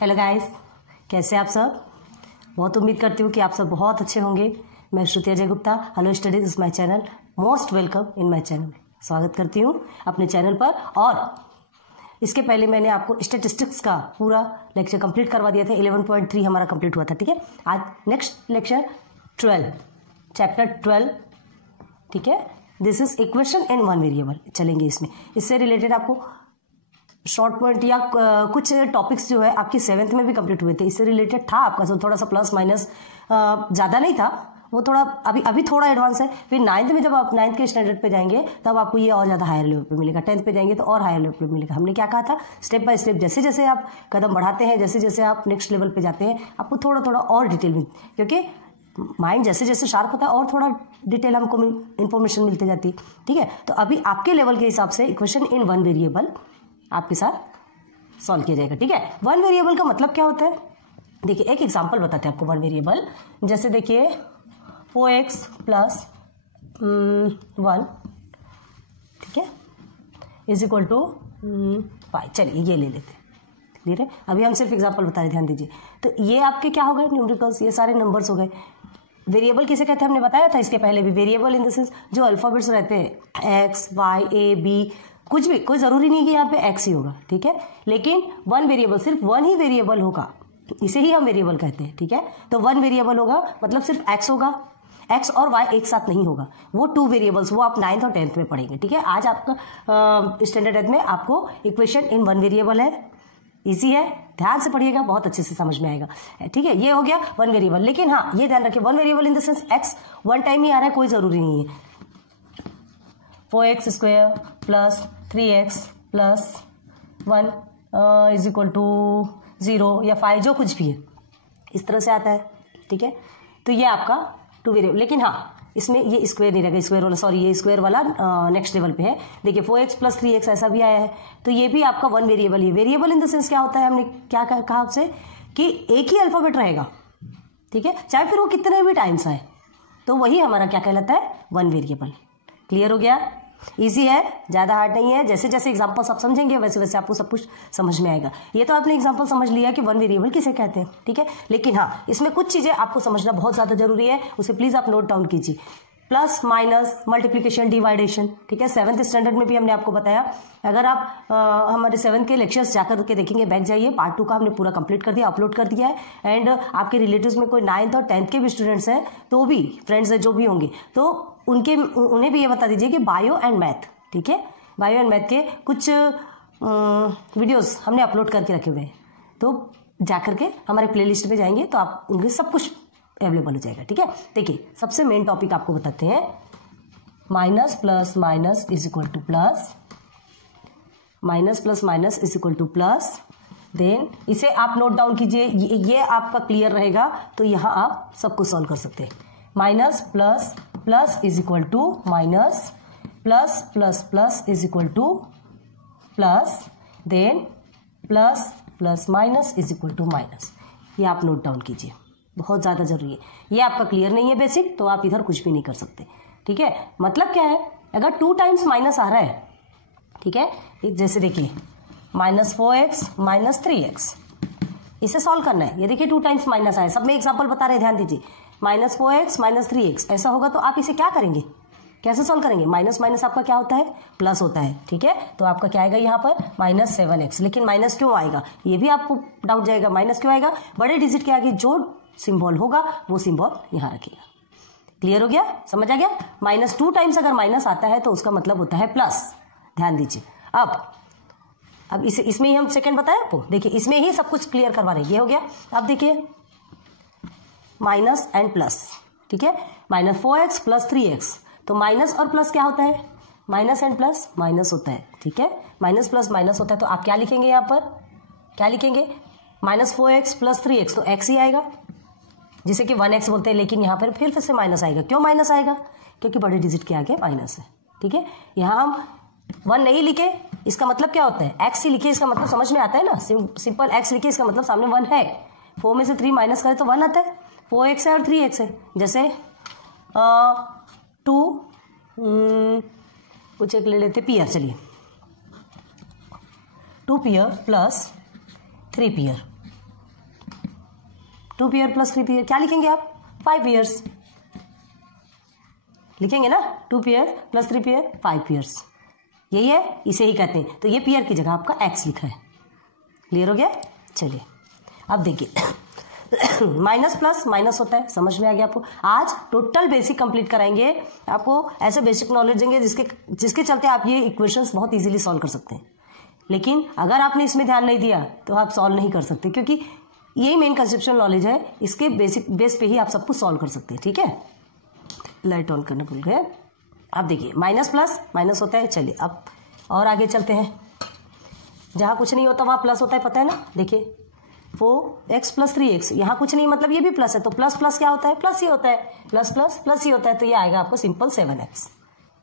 Hello guys, कैसे आप सब। बहुत उम्मीद करती हूँ कि आप सब बहुत अच्छे होंगे। मैं Shruti Ajay Gupta, Hello Studies is my channel, most welcome in my channel. स्वागत करती हूँ अपने चैनल पर। और इसके पहले मैंने आपको स्टैटिस्टिक्स का पूरा लेक्चर कंप्लीट करवा दिया था। 11.3 हमारा कंप्लीट हुआ था। ठीक है, आज नेक्स्ट लेक्चर 12, चैप्टर 12। ठीक है, this is equation in one variable चलेंगे। इससे रिलेटेड आपको शॉर्ट पॉइंट या कुछ टॉपिक्स जो है आपकी 7th में भी कंप्लीट हुए थे, इससे रिलेटेड था आपका। सो थोड़ा सा प्लस माइनस ज़्यादा नहीं था, वो थोड़ा अभी थोड़ा एडवांस है। फिर 9th में जब आप 9th के स्टैंडर्ड पे जाएंगे तब आपको ये और ज़्यादा हायर लेवल पे मिलेगा। 10th पे जाएंगे तो और हायर लेवल पे मिलेगा। हमने क्या कहा था, स्टेप बाय स्टेप जैसे जैसे आप कदम बढ़ाते हैं, जैसे जैसे आप नेक्स्ट लेवल पे जाते हैं, आपको थोड़ा थोड़ा और डिटेल में, क्योंकि माइंड जैसे जैसे शार्प होता है और थोड़ा डिटेल हमको इन्फॉर्मेशन मिलती जाती है। ठीक है, तो अभी आपके लेवल के हिसाब से इक्वेशन इन वन वेरिएबल आपके साथ सॉल्व किया जाएगा। ठीक है, वन वेरिएबल का मतलब क्या होता है, देखिए एक एग्जांपल बताते हैं आपको वन वेरिएबल। जैसे देखिए 4x प्लस 1, ठीक है, इज इक्वल टू 5। चलिए ये ले लेते हैं, क्लियर है। अभी हम सिर्फ एग्जांपल बता रहे, ध्यान दीजिए। तो ये आपके क्या हो गए, न्यूमेरिकल्स, ये सारे नंबर्स हो गए। वेरिएबल किसे कहते हैं हमने बताया था इसके पहले भी। वेरिएबल इन द सेंस जो अल्फाबेट्स रहते हैं, एक्स वाई ए बी, कुछ भी, कोई जरूरी नहीं कि यहाँ पे एक्स ही होगा। ठीक है, लेकिन वन वेरिएबल, सिर्फ वन ही वेरिएबल होगा, इसे ही हम वेरिएबल कहते हैं। ठीक है, तो वन वेरिएबल होगा मतलब सिर्फ एक्स होगा, एक्स और वाई एक साथ नहीं होगा। वो 2 वेरिएबल्स, वो आप 9th और 10th में पढ़ेंगे। ठीक है, आज आपका स्टैंडर्ड 10th में आपको इक्वेशन इन वन वेरिएबल है। इजी है, ध्यान से पढ़िएगा, बहुत अच्छे से समझ में आएगा। ठीक है, ये हो गया वन वेरिएबल। लेकिन हाँ, ये ध्यान रखिए, one variable in the sense X one time ही आ रहा है, कोई जरूरी नहीं है। 4x square plus 3x plus 1 is equal to 0 या 5, जो कुछ भी है, इस तरह से आता है। ठीक है, तो ये आपका 2 वेरिएबल। लेकिन हाँ, इसमें ये स्क्वायर नहीं रहेगा, स्क्वायर वाला, सॉरी, ये स्क्वायर वाला नेक्स्ट लेवल पे है। देखिए 4x प्लस 3x ऐसा भी आया है, तो ये भी आपका one variable he. Variable in the sense क्या होता है, हमने क्या कहा आपसे कि एक ही अल्फाबेट रहेगा। ठीक है, चाहे फिर वो कितने भी टाइम्स आए, तो वही हमारा क्या कहलाता है, वन वेरिएबल। क्लियर हो गया, इजी है, ज्यादा हार्ड नहीं है। जैसे जैसे एग्जांपल्स आप समझेंगे वैसे वैसे आपको सब कुछ समझ में आएगा। ये तो आपने एग्जांपल समझ लिया कि वन वेरिएबल किसे कहते हैं। ठीक है, लेकिन हाँ, इसमें कुछ चीजें आपको समझना बहुत ज्यादा जरूरी है, उसे प्लीज आप नोट डाउन कीजिए। Plus minus, multiplication, डिवाइडेशन। ठीक है, 7th स्टैंडर्ड में भी हमने आपको बताया। अगर आप हमारे 7th के लेक्चर्स जाकर के देखेंगे, बैक जाइए, पार्ट 2 का हमने पूरा कंप्लीट कर दिया, अपलोड कर दिया है। एंड आपके रिलेटिव्स में कोई 9th और 10th के भी स्टूडेंट्स हैं, तो भी फ्रेंड्स हैं जो भी होंगे, तो उन्हें भी ये बता दीजिए कि बायो एंड मैथ, ठीक है, बायो एंड मैथ के कुछ वीडियोस हमने अपलोड करके रखे हुए हैं, तो जाकर के हमारे प्लेलिस्ट में जाएंगे तो आप उनके सब कुछ अवेलेबल हो जाएगा। ठीक है, देखिए सबसे मेन टॉपिक आपको बताते हैं, minus plus minus is equal to plus, minus plus minus is equal to plus. Then इसे आप नोट डाउन कीजिए, ये आपका क्लियर रहेगा, तो यहां आप सब कुछ सॉल्व कर सकते हैं। Minus plus plus is equal to minus, plus plus plus is equal to plus, then plus plus minus is equal to minus. ये आप नोट डाउन कीजिए, बहुत ज़्यादा जरूरी है। ये आपका क्लियर नहीं है बेसिक, तो आप इधर कुछ भी नहीं कर सकते। ठीक है, मतलब क्या है, अगर 2 टाइम्स माइनस आ रहा है, ठीक है, जैसे देखिए -4x माइनस 3x, इसे सॉल्व करना है। ये देखिए 2 टाइम्स माइनस आया, सब में एग्जांपल बता रहे हैं, ध्यान दीजिए। -4x माइनस 3x ऐसा होगा, तो आप इसे क्या करेंगे, कैसे सॉल्व करेंगे। माइनस माइनस आपका क्या होता है, प्लस होता है। ठीक है, तो आपका क्या आएगा यहाँ पर -7x। लेकिन माइनस क्यों आएगा, ये भी आपको डाउट जाएगा, माइनस क्यों आएगा, बड़े डिजिट के आगे जो सिंबल होगा वो सिंबल यहाँ रखेगा। क्लियर हो गया, समझ आ गया। -2 टाइम्स अगर माइनस आता है तो उसका मतलब होता है प्लस, ध्यान दीजिए। अब इसमें ही हम सेकंड बताया आपको, देखिए इसमें ही सब कुछ क्लियर करवा रहे हैं। ये हो गया, अब देखिए माइनस एंड प्लस, ठीक है, -4x प्लस 3x, तो माइनस और प्लस क्या होता है, माइनस एंड प्लस माइनस होता है। ठीक है, माइनस प्लस माइनस होता है, तो आप क्या लिखेंगे यहाँ पर, क्या लिखेंगे, -4x प्लस 3x, तो x ही आएगा, जिसे कि 1x बोलते हैं। लेकिन यहाँ पर फिर से माइनस आएगा, क्यों माइनस आएगा, क्योंकि बड़े डिजिट के आगे माइनस है। ठीक है, यहाँ हम 1 नहीं लिखे, इसका मतलब क्या होता है, x ही लिखे, इसका मतलब समझ में आता है ना, सिंपल x लिखे, इसका मतलब सामने 1 है। 4 में से 3 माइनस करें तो 1 आता है, 4x है और 3x है। जैसे 2 कुछ एक ले लेते पियर, चलिए 2 पियर प्लस 3 पियर, 2 पेयर प्लस 3 पेयर क्या लिखेंगे आप? 5 पेयर्स लिखेंगे ना, 2 पेयर प्लस 3 पेयर 5 पेयर्स, यही है, इसे ही कहते हैं। तो ये पेयर की जगह आपका x लिखा है। क्लियर हो गया? चलिए अब देखिए माइनस प्लस माइनस होता है, समझ में आ गया आपको? आज टोटल बेसिक कंप्लीट कराएंगे आपको, ऐसे बेसिक नॉलेज देंगे जिसके चलते आप ये इक्वेशंस बहुत इजीली सॉल्व कर सकते हैं। लेकिन अगर आपने इसमें ध्यान नहीं दिया तो आप सॉल्व नहीं कर सकते, क्योंकि यही मेन कंसेप्चुअल नॉलेज है, इसके बेसिक बेस पे ही आप सब कुछ सॉल्व कर सकते हैं। ठीक है, लाइट ऑन करना भूल गए। अब देखिए माइनस प्लस माइनस होता है। चलिए अब और आगे चलते हैं, जहाँ कुछ नहीं होता वहाँ प्लस होता है, पता है ना? देखिए 4x प्लस 3x, यहाँ कुछ नहीं मतलब ये भी प्लस है, तो प्लस प्लस क्या होता है? प्लस ही होता है, प्लस प्लस प्लस ही होता है, तो ये आएगा आपको सिंपल 7x।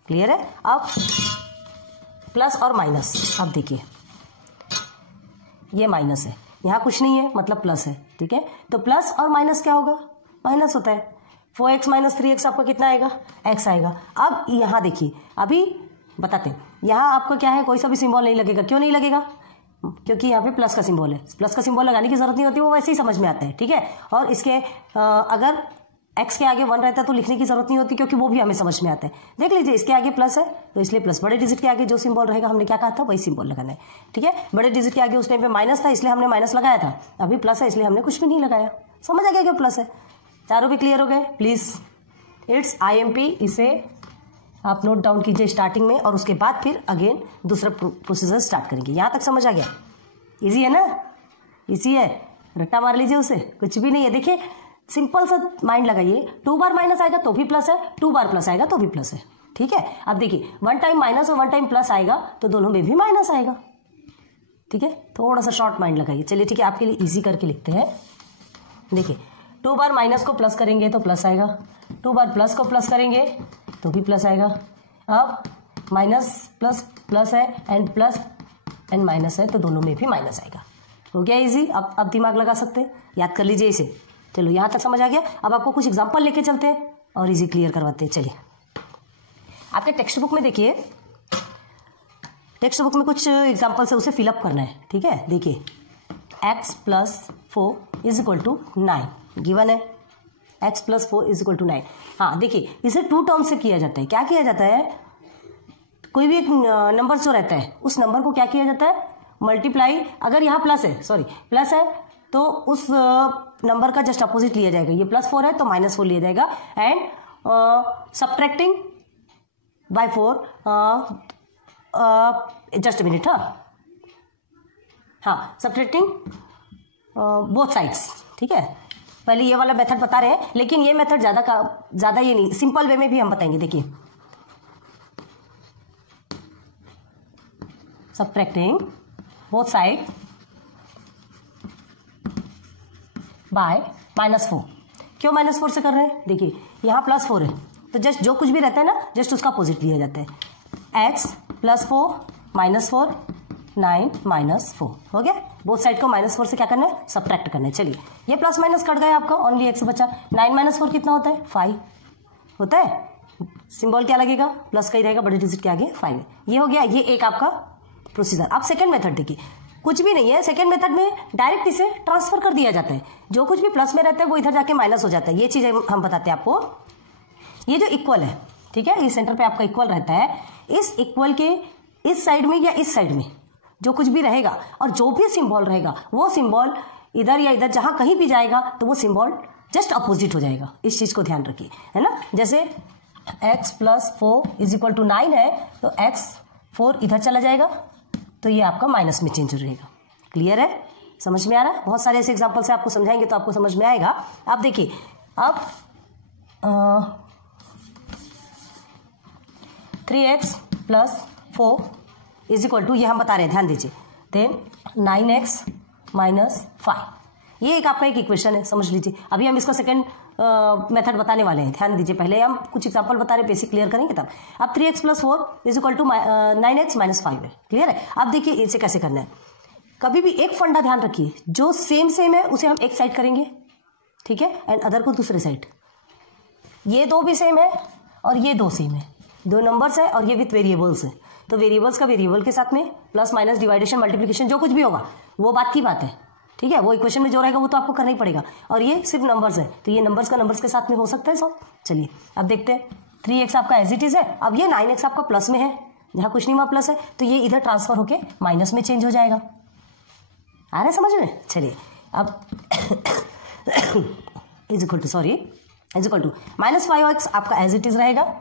क्लियर है? अब प्लस और माइनस, अब देखिए ये माइनस है, यहाँ कुछ नहीं है मतलब प्लस है। ठीक है, तो प्लस और माइनस क्या होगा? माइनस होता है। 4x माइनस 3x आपका कितना आएगा? x आएगा। अब यहाँ देखिए, अभी बताते हैं, यहाँ आपको क्या है, कोई सा भी सिंबल नहीं लगेगा। क्यों नहीं लगेगा? क्योंकि यहाँ पे प्लस का सिंबल है, प्लस का सिंबल लगाने की जरूरत नहीं होती, वो वैसे ही समझ में आता है। ठीक है, और इसके अगर x के आगे 1 रहता है तो लिखने की जरूरत नहीं होती, क्योंकि वो भी हमें समझ में आता है। देख लीजिए इसके आगे प्लस है तो इसलिए प्लस, बड़े डिजिट के आगे जो सिंबल रहेगा हमने क्या कहा था, वही सिंबल लगाना है। ठीक है, बड़े डिजिट के आगे उस टाइम पे माइनस था इसलिए हमने माइनस लगाया था, अभी प्लस है इसलिए हमने कुछ भी नहीं लगाया। समझ आ गया क्या प्लस है? चारों भी क्लियर हो गए? प्लीज इट्स IMP, इसे आप नोट डाउन कीजिए स्टार्टिंग में, और उसके बाद फिर अगेन दूसरा प्रोसीजर स्टार्ट करेंगे। यहाँ तक समझ आ गया? इजी है ना? इजी है, रट्टा मार लीजिए उसे, कुछ भी नहीं है। देखिए सिंपल सा माइंड लगाइए, 2 बार माइनस आएगा तो भी प्लस है, 2 बार प्लस आएगा तो भी प्लस है। ठीक है, अब देखिए 1 टाइम माइनस और 1 टाइम प्लस आएगा तो दोनों में भी माइनस आएगा। ठीक है, थोड़ा सा शॉर्ट माइंड लगाइए। चलिए ठीक है, आपके लिए इजी करके लिखते हैं। देखिए 2 बार माइनस को प्लस करेंगे तो प्लस आएगा, 2 बार प्लस को प्लस करेंगे तो भी प्लस आएगा। अब माइनस प्लस प्लस है एंड प्लस एंड माइनस है तो दोनों में भी माइनस आएगा। हो गया इजी? अब दिमाग लगा सकते हैं, याद कर लीजिए इसे। चलो यहाँ तक समझ आ गया। अब आपको कुछ एग्जांपल लेके चलते हैं और इजी क्लियर करवाते हैं। चलिए आपके टेक्स्ट बुक में देखिए, टेक्स्ट बुक में कुछ एग्जांपल्स है, उसे फिलअप करना है। ठीक है, देखिए x plus 4 is equal to 9 given है, x plus 4 is equal to 9। हाँ देखिए इसे 2 टर्म से किया जाता है। क्या किया जाता है? कोई भी एक नंबर जो रहता है उस नंबर को क्या किया जाता है? मल्टीप्लाई, अगर यहाँ प्लस है, सॉरी प्लस है तो उस नंबर का जस्ट अपोजिट लिया जाएगा। ये प्लस 4 है तो -4 लिया जाएगा, and subtracting by 4, just minute, हाँ सब्ट्रैक्टिंग बोथ साइड्स। ठीक है, पहले ये वाला मेथड बता रहे हैं, लेकिन ये मेथड ज्यादा ये नहीं, सिंपल वे में भी हम बताएंगे। देखिए सब्ट्रैक्टिंग बोथ साइड बाय -4। क्यों -4 से कर रहे हैं? देखिए यहाँ +4 है तो जस्ट जो कुछ भी रहता है ना, जस्ट उसका अपोजिट लिया जाता है। x +4 -4 9 -4 हो गया। बोथ साइड को -4 से क्या करना है? सब्ट्रैक्ट करना है। चलिए ये प्लस माइनस कट गया आपका, ओनली x बचा। 9 - 4 कितना होता है? 5 होता है। सिंबल क्या लगेगा? प्लस का ही रहेगा, बड़े डिजिट के आगे 5 है। ये हो गया, ये एक आपका प्रोसीजर। अब सेकंड मेथड देखिए, कुछ भी नहीं है सेकंड मेथड में, डायरेक्ट इसे ट्रांसफर कर दिया जाता है। जो कुछ भी प्लस में रहता है वो इधर जाके माइनस हो जाता है। ये चीजें हम बताते हैं आपको। ये जो इक्वल है, ठीक है, इस सेंटर पे आपका इक्वल रहता है, इस इक्वल के इस साइड में या इस साइड में जो कुछ भी रहेगा और जो भी सिंबल रहेगा वो सिंबल इधर या इधर जहां कहीं भी जाएगा तो वो सिंबल जस्ट अपोजिट हो जाएगा। इस चीज को ध्यान रखिए, है ना। जैसे x + 4 = 9 है तो x 4 इधर चला जाएगा तो ये आपका माइनस में चेंज हो रहेगा। क्लियर है? समझ में आ रहा है? बहुत सारे ऐसे एग्जांपल से आपको समझाएंगे तो आपको समझ में आएगा। आप देखिए, अब 3x + 4 = ये हम बता रहे हैं, ध्यान दीजिए। देन 9x - 5, ये एक आपका एक इक्वेशन है, समझ लीजिए। अभी हम इसका सेकंड मेथड बताने वाले हैं, ध्यान दीजिए। पहले हम कुछ एग्जांपल बता रहे हैं, बेसिक क्लियर करेंगे तब। अब 3x + 4 = 9x - 5 है। क्लियर है? अब देखिए इसे कैसे करना है। कभी भी एक फंडा ध्यान रखिए, जो सेम है उसे हम एक साइड करेंगे, ठीक है, एंड अदर को दूसरे साइड। ये दो भी सेम है और ये दो सेम है, दो नंबर्स है और ये विथ वेरिएबल्स है। तो वेरिएबल्स का वेरिएबल के साथ में प्लस माइनस डिवाइडेशन मल्टीप्लिकेशन जो कुछ भी होगा वो बात की बात है। ठीक है, वो इक्वेशन में जो रहेगा वो तो आपको करना ही पड़ेगा, और ये सिर्फ नंबर्स है तो ये नंबर्स का नंबर्स के साथ में हो सकता है सॉल्व। चलिए अब देखते हैं, 3x आपका एज इट इज है, अब ये 9x आपका प्लस में है, जहां कुछ नहीं हुआ प्लस है तो ये इधर ट्रांसफर होके माइनस में चेंज हो जाएगा। आ रहा है समझ में? चलिए अब इज इक्वल टू -5x आपका एज इट इज रहेगा।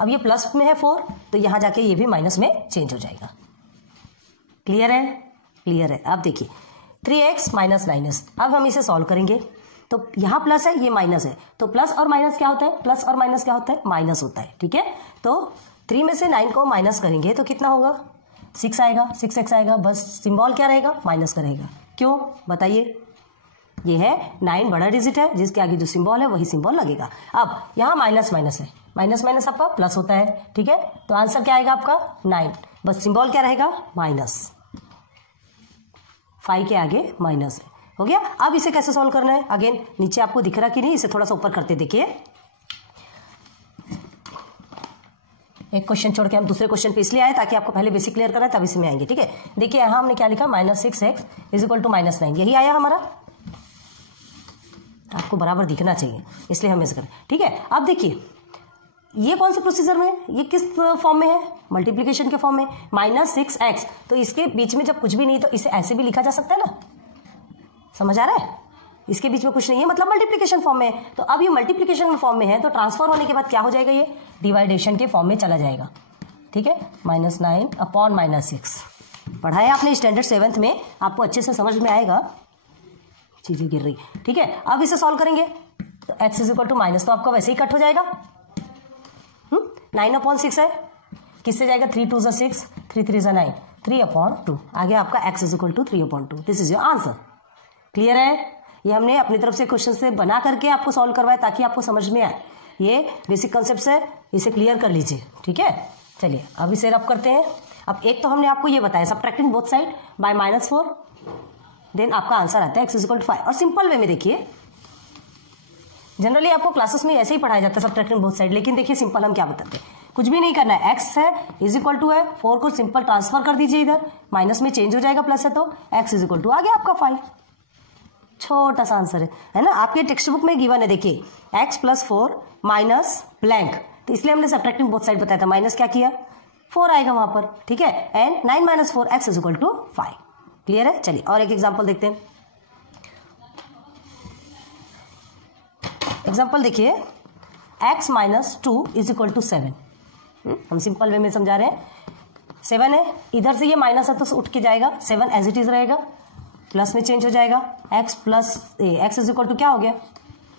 अब ये प्लस में है 4 तो यहां जाके ये भी माइनस में चेंज हो जाएगा। क्लियर है? क्लियर है। अब देखिए 3x माइनस 9x, अब हम इसे सॉल्व करेंगे तो यहाँ प्लस है, ये माइनस है, तो प्लस और माइनस क्या होता है? प्लस और माइनस क्या होता है? माइनस होता है। ठीक है, तो 3 में से 9 को माइनस करेंगे तो कितना होगा? 6 आएगा, 6x आएगा, बस सिंबल क्या रहेगा? माइनस का रहेगा। क्यों बताइए? ये है 9 बड़ा डिजिट है, जिसके आगे जो सिंबल है वही सिंबल लगेगा। अब यहाँ माइनस माइनस है, माइनस माइनस आपका प्लस होता है। ठीक है, तो आंसर क्या आएगा आपका? 9, बस सिंबल क्या रहेगा? माइनस, 5 के आगे माइनस है। हो गया। अब इसे कैसे सॉल्व करना है? अगेन नीचे आपको दिख रहा कि नहीं, इसे थोड़ा सा ऊपर करते देखिए। एक क्वेश्चन छोड़ के हम दूसरे क्वेश्चन पे इसलिए आए ताकि आपको पहले बेसिक क्लियर करना है, तब इसमें आएंगे। ठीक है, देखिए यहाँ हमने क्या लिखा? -6x इज इक्वल टू -9, यही आया हमारा। आपको बराबर दिखना चाहिए इसलिए हम ऐसे करें। ठीक है, अब देखिए ये कौन से प्रोसीजर में है? ये किस फॉर्म में है? मल्टीप्लिकेशन के फॉर्म में। -6x, तो इसके बीच में जब कुछ भी नहीं तो इसे ऐसे भी लिखा जा सकता है ना। समझ आ रहा है? इसके बीच में कुछ नहीं है मतलब मल्टीप्लिकेशन फॉर्म में है। तो अब ये मल्टीप्लिकेशन फॉर्म में है तो ट्रांसफर होने के बाद क्या हो जाएगा? ये डिवाइडेशन के फॉर्म में चला जाएगा। ठीक है, -9 अपॉन -6 पढ़ाया आपने स्टैंडर्ड 7th में, आपको अच्छे से समझ में आएगा। चीजें गिर रही। ठीक है, अब इसे सॉल्व करेंगे तो x is equal to minus तो आपका वैसे ही कट हो जाएगा। 9/6 है, किससे जाएगा? 3 2 6, 3 3 9, 3/2 आगे आपका x is equal to 3/2। This is your answer. Clear है? ये हमने अपनी तरफ से क्वेश्चन से बना करके आपको सॉल्व करवाया ताकि आपको समझ में आए। ये बेसिक कॉन्सेप्ट है, इसे क्लियर कर लीजिए। ठीक है, चलिए अब इसे रब करते हैं। अब एक तो हमने आपको ये बताया subtracting both side by -4, then आपका आंसर आता है x इज इक्वल टू 5। और सिंपल वे में देखिए, जनरली आपको क्लासेस में ऐसे ही पढ़ाया जाता है सब्ट्रैक्टिंग बोथ साइड, लेकिन देखिए सिंपल हम क्या बताते हैं, कुछ भी नहीं करना है। x है इज इक्वल टू है 4 को सिंपल ट्रांसफर कर दीजिए, इधर माइनस में चेंज हो जाएगा, प्लस है तो x इज इक्वल टू आ गया आपका 5। छोटा सा आंसर है ना। आपके टेक्स्ट बुक में गिवन है, देखिए x + 4 माइनस ब्लैंक, तो इसलिए हमने सब्ट्रैक्टिंग बोथ साइड बताया था। माइनस क्या किया? 4 आएगा वहां पर। ठीक है, and 9 - 4 x is equal to 5। Clear है? चलिए और एक एग्जांपल देखते हैं। एग्जांपल देखिए, x - 2 इज इक्वल टू 7। हम सिंपल वे में समझा रहे हैं। 7 है, इधर से ये माइनस है तो उठ के जाएगा, 7 एज इट इज रहेगा, प्लस में चेंज हो जाएगा। x इज इक्वल टू क्या हो गया?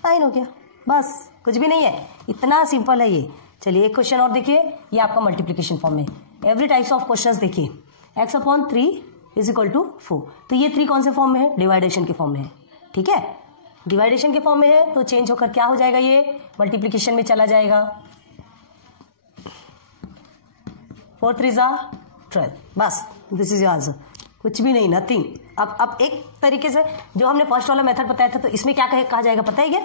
9 हो गया। बस कुछ भी नहीं है, इतना सिंपल है ये। चलिए एक क्वेश्चन और देखिए, ये आपका मल्टीप्लिकेशन फॉर्म में। एवरी टाइप्स ऑफ क्वेश्चंस देखिए, x/3 इज इक्वल टू 4, तो ये 3 कौन से फॉर्म में है? डिवाइडेशन के फॉर्म में है। ठीक है, डिवाइडेशन के फॉर्म में है तो चेंज होकर क्या हो जाएगा? ये मल्टीप्लिकेशन में चला जाएगा। 4 3 12, बस दिस इज योर आंसर। कुछ भी नहीं, नथिंग। अब एक तरीके से जो हमने फर्स्ट वाला मेथड बताया था, तो इसमें क्या कहा जाएगा पता है क्या?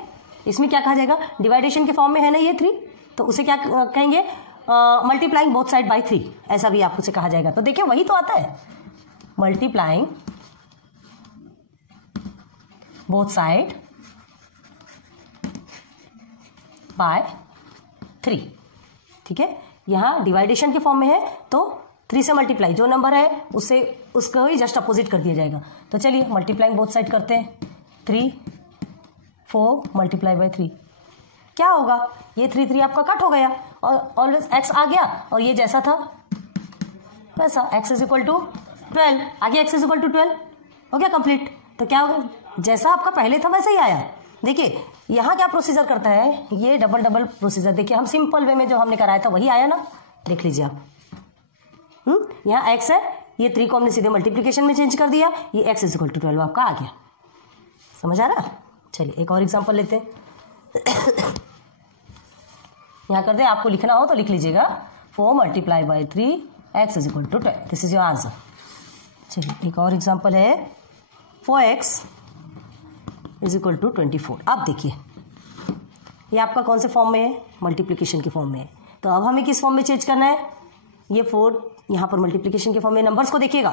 इसमें क्या कहा जाएगा? डिवाइडेशन के फॉर्म में है ना ये 3, तो उसे क्या कहेंगे? मल्टीप्लाइंग बोथ साइड बाय 3, ऐसा भी आपको से कहा जाएगा। तो देखिए वही तो आता है, मल्टीप्लाइंग बोथ साइड बाय 3। ठीक है, यहां डिवाइडेशन के फॉर्म में है तो 3 से मल्टीप्लाई, जो नंबर है उससे उसको ही जस्ट अपोजिट कर दिया जाएगा। तो चलिए मल्टीप्लाइंग बोथ साइड करते हैं। 3 4 मल्टीप्लाई बाय 3 क्या होगा? ये 3 3 आपका कट हो गया और ऑलवेज x आ गया, और ये जैसा था वैसा x इज इक्वल टू 12 आ गया। x इज इक्वल टू 12 हो गया कंप्लीट। तो क्या होगा? जैसा आपका पहले था वैसा ही आया। देखिए यहाँ क्या प्रोसीजर करता है, ये डबल प्रोसीजर। देखिए हम सिंपल वे में जो हमने कराया था वही आया ना, देख लीजिए आप। यहाँ x है, ये 3 को हमने सीधे मल्टीप्लिकेशन में चेंज कर दिया, ये x इज इक्वल टू 12 आपका आ गया। समझ आ रहा? चलिए एक और एग्जांपल लेते हैं। यहाँ कर दे, आपको लिखना हो तो लिख लीजिएगा। 4 multiply by 3 x is equal to 12, this is your answer. चलिए एक और एग्जांपल है, 4x इज इक्वल टू 24। अब देखिए ये आपका कौन से फॉर्म में है? मल्टीप्लिकेशन के फॉर्म में है। तो अब हमें किस फॉर्म में चेंज करना है? ये 4 यहाँ पर मल्टीप्लिकेशन के फॉर्म में, नंबर्स को देखिएगा,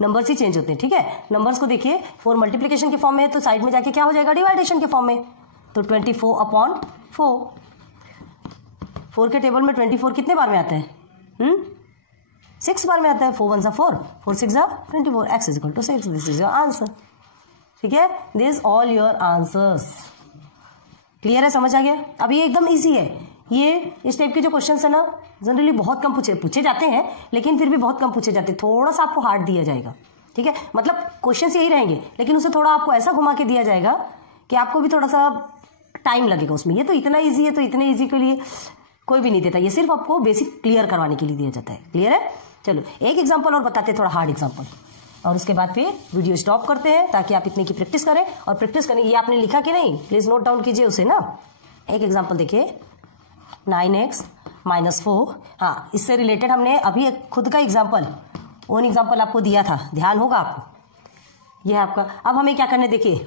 नंबर्स ही चेंज होते हैं, ठीक है। नंबर्स को देखिए 4 मल्टीप्लीकेशन के फॉर्म में है तो साइड में जाके क्या हो जाएगा, डिवाइडेशन के फॉर्म में। तो 24/4, 4 के टेबल में 24 कितने बार में आता है, 6 बार में आता है। 4 1 4, 4 6 24, x is equal to 6। This is your answer, ठीक है। This all your answers. Clear है, समझ आ गया। अब ये एकदम इजी है। ये इस टाइप के जो क्वेश्चन है ना जनरली बहुत कम पूछे जाते हैं, लेकिन फिर भी बहुत कम पूछे जाते हैं। थोड़ा सा आपको हार्ड दिया जाएगा, ठीक है। मतलब क्वेश्चन यही रहेंगे, लेकिन उसे थोड़ा आपको ऐसा घुमा के दिया जाएगा कि आपको भी थोड़ा सा टाइम लगेगा उसमें। ये तो इतना ईजी है, तो इतने ईजी के लिए कोई भी नहीं देता, ये सिर्फ आपको बेसिक क्लियर करवाने के लिए दिया जाता है। क्लियर है। चलो एक एग्जाम्पल और बताते हैं, थोड़ा हार्ड एग्जाम्पल, और उसके बाद फिर वीडियो स्टॉप करते हैं ताकि आप इतने की प्रैक्टिस करें। और प्रैक्टिस करें, ये आपने लिखा कि नहीं, प्लीज नोट डाउन कीजिए उसे ना। एक एग्जाम्पल देखिए, 9x - 4। हाँ, इससे रिलेटेड हमने अभी एक खुद का एग्जाम्पल, ओन एग्जाम्पल आपको दिया था, ध्यान होगा आपको। यह है आपका। अब हमें क्या करना है, देखिए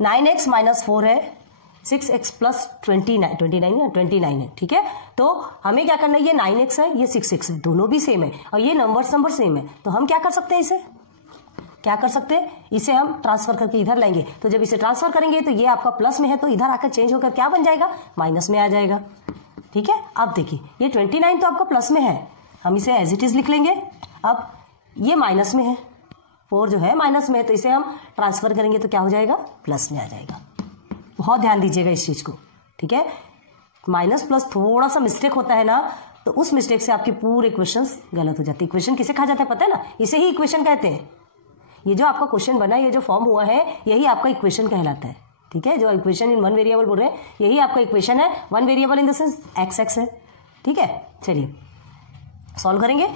9x - 4 है, 6x + 29 है, ठीक है। तो हमें क्या करना है, ये 9x है, ये 6x है, दोनों भी सेम है, और ये नंबर सेम है। तो हम क्या कर सकते हैं, इसे क्या कर सकते हैं, इसे हम ट्रांसफर करके इधर लाएंगे। तो जब इसे ट्रांसफर करेंगे तो ये आपका प्लस में है, तो इधर आकर चेंज होकर क्या बन जाएगा, माइनस में आ जाएगा, ठीक है। अब देखिए ये 29 तो आपका प्लस में है, हम इसे एज इट इज लिख लेंगे। अब ये माइनस में है, 4 जो है माइनस में है, तो इसे हम ट्रांसफर करेंगे तो क्या हो जाएगा, प्लस में आ जाएगा। बहुत ध्यान दीजिएगा इस चीज को, ठीक है। माइनस प्लस थोड़ा सा मिस्टेक होता है ना, तो उस मिस्टेक से आपके पूरे इक्वेशंस गलत हो जाते हैं। इक्वेशन किसे कहा जाता है पता है ना, इसे ही इक्वेशन कहते हैं। ये जो आपका क्वेश्चन बना है, ये जो फॉर्म हुआ है, यही आपका इक्वेशन कहलाता है, ठीक है। जो इक्वेशन इन 1 वेरिएबल बोल रहे हैं, यही आपका इक्वेशन है। 1 variable in the sense x है, ठीक है। चलिए सॉल्व करेंगे।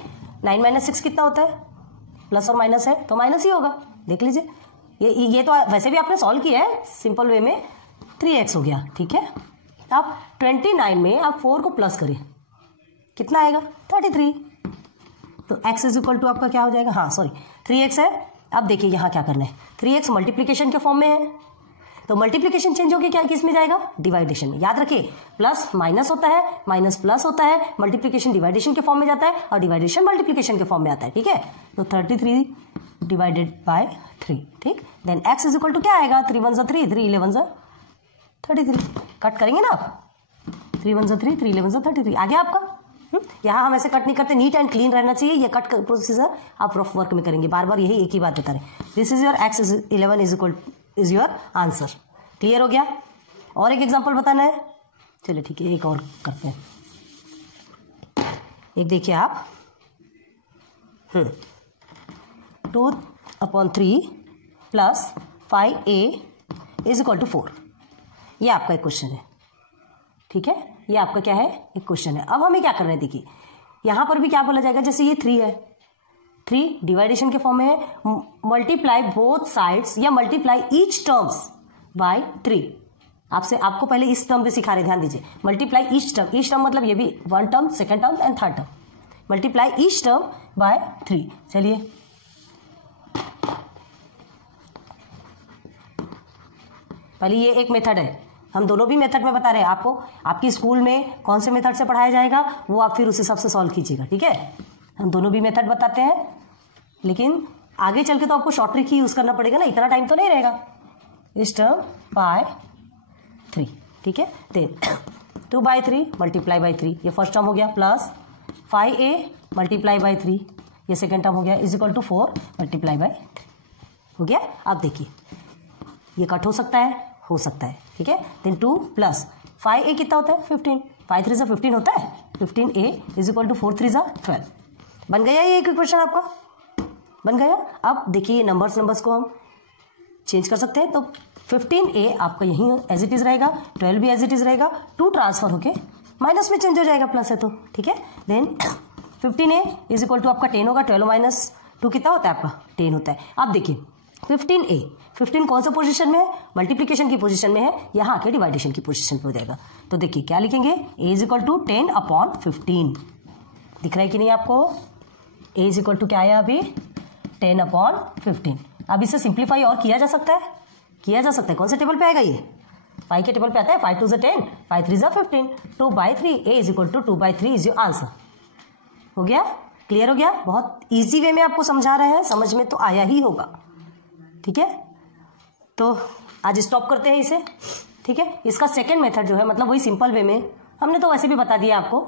9 - 6 कितना होता है, प्लस और माइनस है तो माइनस ही होगा, देख लीजिए। ये तो वैसे भी आपने सॉल्व किया है सिंपल वे में, 3x हो गया, ठीक है। अब 29 में आप 4 को प्लस करें, कितना आएगा, 33। तो x इज इक्वल टू आपका क्या हो जाएगा, हाँ सॉरी 3x है। अब देखिए यहाँ क्या करना है, 3x मल्टीप्लीकेशन के फॉर्म में है, तो मल्टीप्लीकेशन चेंज होकर क्या किस में जाएगा, डिवाइडेशन में। याद रखिए प्लस माइनस होता है, माइनस प्लस होता है, मल्टीप्लीकेशन डिवाइडेशन के फॉर्म में जाता है, और डिवाइडेशन मल्टीप्लीकेशन के फॉर्म में आता है, ठीक है। तो 33 डिवाइडेड बाय 3, ठीक। Then x is equal to क्या आएगा, 3 1 3, 3 11 33। कट करेंगे ना आप, 3 1 3, 3 11 33, आ गया आपका। यहाँ हम ऐसे कट नहीं करते, नीट एंड क्लीन रहना चाहिए। ये कट प्रोसीजर आप रफ वर्क में करेंगे, बार बार यही एक ही बात बता रहे। This is your x is 11 is your answer. Clear हो गया। और एक एग्जांपल बताना है, चलिए ठीक है, एक और करते हैं। एक देखिए आप, 2/3 + 5a इज इक्वल टू 4। ये आपका एक क्वेश्चन है, ठीक है। ये आपका क्या है, एक क्वेश्चन है। अब हमें क्या करना है, देखिए यहां पर भी क्या बोला जाएगा, जैसे ये 3 है, 3 डिवाइडेशन के फॉर्म में है, मल्टीप्लाई बोथ साइड्स या मल्टीप्लाई ईच टर्म्स बाय 3। आपको पहले इस टर्म पे सिखा रहे, ध्यान दीजिए। मल्टीप्लाई ईच टर्म मतलब ये भी 1 term, 2nd term and 3rd term. Multiply each term by 3। चलिए पहले ये एक मेथड है, हम दोनों भी मेथड में बता रहे हैं आपको। आपकी स्कूल में कौन से मेथड से पढ़ाया जाएगा वो आप फिर उस हिसाब से सॉल्व कीजिएगा, ठीक है। हम दोनों भी मेथड बताते हैं, लेकिन आगे चल के तो आपको शॉर्ट ट्रिक ही यूज करना पड़ेगा ना, इतना टाइम तो नहीं रहेगा। इस टर्म बाय 3, ठीक है। देन 2/3 मल्टीप्लाई बाय 3, ये फर्स्ट टर्म हो गया, प्लस 5a मल्टीप्लाई बाय 3, ये सेकेंड टर्म हो गया, is equal to 4 multiply by 3 हो गया। अब देखिए ये कट हो सकता है, ठीक है। देन 2 + 5a कितना होता है, 15, 5 3 15 होता है, 15a इज इक्वल टू 4 3 12। बन गया ये एक इक्वेशन आपका, बन गया। अब देखिए नंबर्स को हम चेंज कर सकते हैं, तो 15a आपका यहीं एज इट इज रहेगा, 12 भी एज इट इज रहेगा, 2 ट्रांसफर होके माइनस में चेंज हो जाएगा, प्लस है तो, ठीक है। Then 15a is equal to आपका 10 होगा, 12 - 2 कितना होता है आपका, 10 होता है। अब देखिए 15a, 15 कौन सा पोजीशन में है, मल्टीप्लीकेशन की पोजीशन में है, यहाँ आके डिवाइडेशन की पोजीशन पे हो जाएगा। तो देखिए क्या लिखेंगे, a इज इक्वल टू 10/15। दिख रहा है कि नहीं आपको, a इज इक्वल टू क्या आया अभी, 10/15। अब इसे सिंप्लीफाई और किया जा सकता है, कौन से टेबल पे आएगा ये, 5 के टेबल पे आता है। 5 2 10, 5 3 15, 2/3, a is equal to 2/3 is your answer. हो गया। क्लियर हो गया? बहुत इजी वे में आपको समझा रहे हैं, समझ में तो आया ही होगा। ठीक है, तो आज स्टॉप करते हैं इसे। ठीक है, इसका सेकेंड मेथड जो है, मतलब वही सिंपल वे में, हमने तो वैसे भी बता दिया आपको,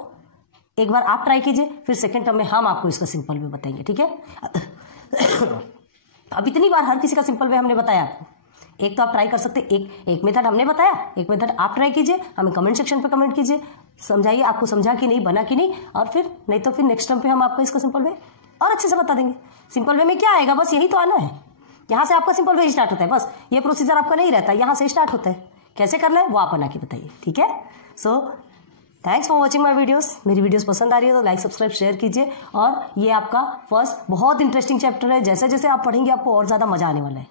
एक बार आप ट्राई कीजिए, फिर सेकेंड टर्म में हम आपको इसका सिंपल वे बताएंगे। ठीक है, अब इतनी बार हर किसी का सिंपल वे हमने बताया आपको, एक तो आप ट्राई कर सकते, एक मेथड हमने बताया, एक मेथड आप ट्राई कीजिए, हमें कमेंट सेक्शन पे कमेंट कीजिए, समझाइए आपको समझा कि नहीं, बना कि नहीं, और फिर नहीं तो फिर नेक्स्ट टर्म पे हम आपको इसका सिंपल वे और अच्छे से बता देंगे। सिंपल वे में क्या आएगा, बस यही तो आना है, यहाँ से आपका सिंपल वे स्टार्ट होता है, बस ये प्रोसीजर आपका नहीं रहता, यहाँ से स्टार्ट होता है। कैसे करना है वो आप बना के बताइए। ठीक है, so thanks for watching my videos. मेरी वीडियोस पसंद आ रही है तो लाइक सब्सक्राइब शेयर कीजिए। और ये आपका फर्स्ट बहुत इंटरेस्टिंग चैप्टर है, जैसे जैसे आप पढ़ेंगे आपको और ज़्यादा मजा आने वाला है।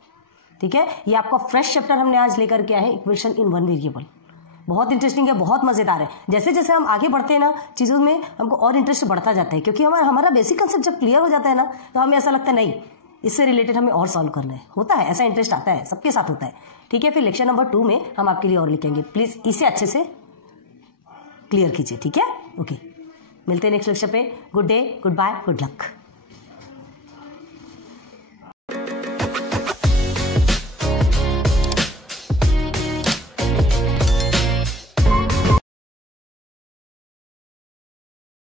ठीक है, ये आपका फ्रेश चैप्टर हमने आज लेकर के आए हैं, इक्वेशन इन वन वेरिएबल। बहुत इंटरेस्टिंग है, बहुत मजेदार है। जैसे जैसे हम आगे बढ़ते हैं ना चीज़ों में, हमको और इंटरेस्ट बढ़ता जाता है, क्योंकि हमारा बेसिक कंसेप्ट जब क्लियर हो जाता है ना, तो हमें ऐसा लगता है नहीं, इससे रिलेटेड हमें और सॉल्व करना है। होता है ऐसा, इंटरेस्ट आता है, सबके साथ होता है। ठीक है, फिर लेक्चर नंबर 2 में हम आपके लिए और लिखेंगे, प्लीज इसे अच्छे से क्लियर कीजिए। ठीक है, ओके, मिलते हैं नेक्स्ट लेक्चर पे। Good day, goodbye, good luck.